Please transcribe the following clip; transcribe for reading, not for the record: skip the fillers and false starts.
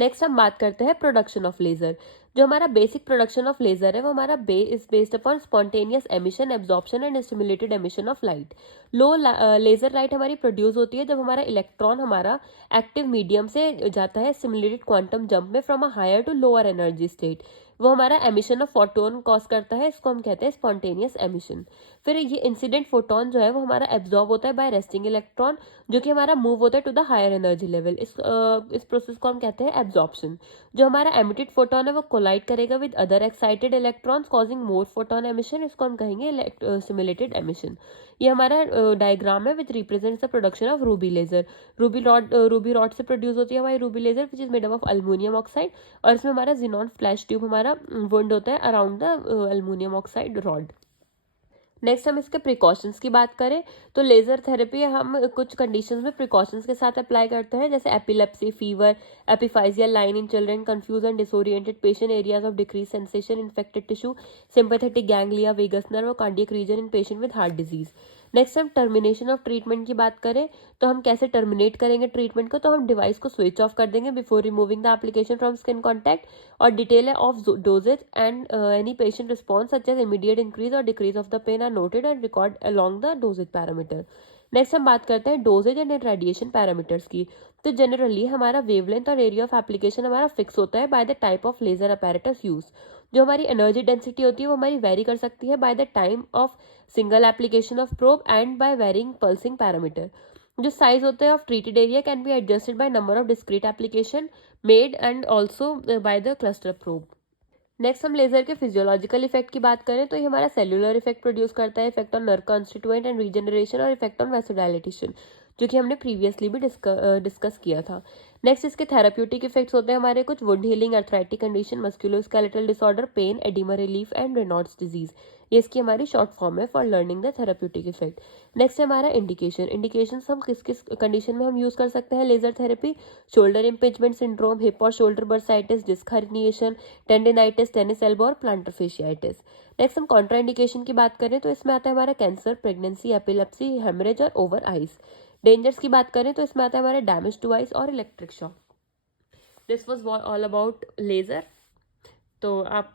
Next हम बात करते हैं प्रोडक्शन ऑफ लेजर। जो हमारा बेसिक प्रोडक्शन ऑफ लेजर है वो हमारा is based upon spontaneous emission, absorption and stimulated emission of light. लो लेजर लाइट हमारी प्रोड्यूस होती है जब हमारा इलेक्ट्रॉन हमारा एक्टिव मीडियम से जाता है सिमुलेटेड क्वांटम जंप में from a higher to lower energy state. वो हमारा एमिशन ऑफ फोटोन कॉज करता है, इसको हम कहते हैं स्पॉन्टेनियस एमिशन। फिर ये इंसिडेंट फोटोन जो है वो हमारा एब्जॉर्ब होता है बाय रेस्टिंग इलेक्ट्रॉन, जो कि हमारा मूव होता है to the higher energy level. इस प्रोसेस को हम कहते हैं एब्जॉर्प्शन। जो हमारा एमिटेड फोटोन है वो कोलाइड करेगा with other excited electrons causing more photon emission, इसको हम कहेंगे सिमुलेटेड एमिशन। ये हमारा डायग्राम है which represents the production of ruby laser. Ruby rod से प्रोड्यूस होती है हमारी ruby laser which is made up of aluminium oxide, और इसमें हमारा जिनॉन फ्लैश ट्यूब हमारा वुंड होता है around the aluminium oxide rod. Next हम इसके प्रिकॉशंस की बात करें तो लेजर थेरेपी हम कुछ कंडीशंस में प्रिकॉशंस के साथ अप्लाई करते हैं, जैसे epilepsy, fever, epiphyseal line in children, confusion, disoriented patient, areas of decrease sensation, infected tissue, sympathetic ganglia, vagus nerve और cardiac region in patient with heart disease. Next हम टर्मिनेशन ऑफ ट्रीटमेंट की बात करें तो हम कैसे टर्मिनेट करेंगे treatment को, तो हम डिवाइस को स्विच ऑफ कर देंगे before removing the application from skin contact, और detail of dosages and any patient response such as immediate increase और decrease of the pain are noted and record along the dosages parameter. Next हम बात करते हैं doses and radiation parameters की। तो generally हमारा wavelength और एरिया ऑफ एप्लीकेशन हमारा फिक्स होता है by the type of laser apparatus use. जो हमारी एनर्जी डेंसिटी होती है वो हमारी वेरी कर सकती है by the time of single application of probe and by varying pulsing parameter. जो साइज होता है of treated area can be adjusted by number of discrete application made and also by the cluster probe. Next हम laser के physiological effect की बात करें तो ये हमारा सेल्युलर इफेक्ट प्रोड्यूस करता है, effect on nerve constituent and regeneration, और इफेक्ट ऑन वैसोडाइलेटेशन, जो कि हमने प्रीवियसली भी डिस्कस किया था। नेक्स्ट इसके थेराप्यूटिक इफेक्ट्स होते हैं हमारे कुछ wound healing, arthritic condition, musculoskeletal disorder, pain, oedema relief and Raynaud's disease. ये इसकी हमारी शॉर्ट फॉर्म है for learning the therapeutic effect. Next है हमारा इंडिकेशन हम किस किस कंडीशन में हम यूज कर सकते हैं laser therapy. Shoulder impingement syndrome, hip और shoulder bursitis, disc herniation, tendinitis, tennis elbow और प्लांटर फेशियाइटिस। नेक्स्ट हम कॉन्ट्राइंडिकेशन की बात करें तो इसमें आता है हमारा कैंसर, प्रेगनेंसी, एपिलेप्सी, हेमरेज और ओवर आइज। डेंजर्स की बात करें तो इसमें आता है हमारा डैमेज टू आइज और electric shock. This was all about laser. तो आप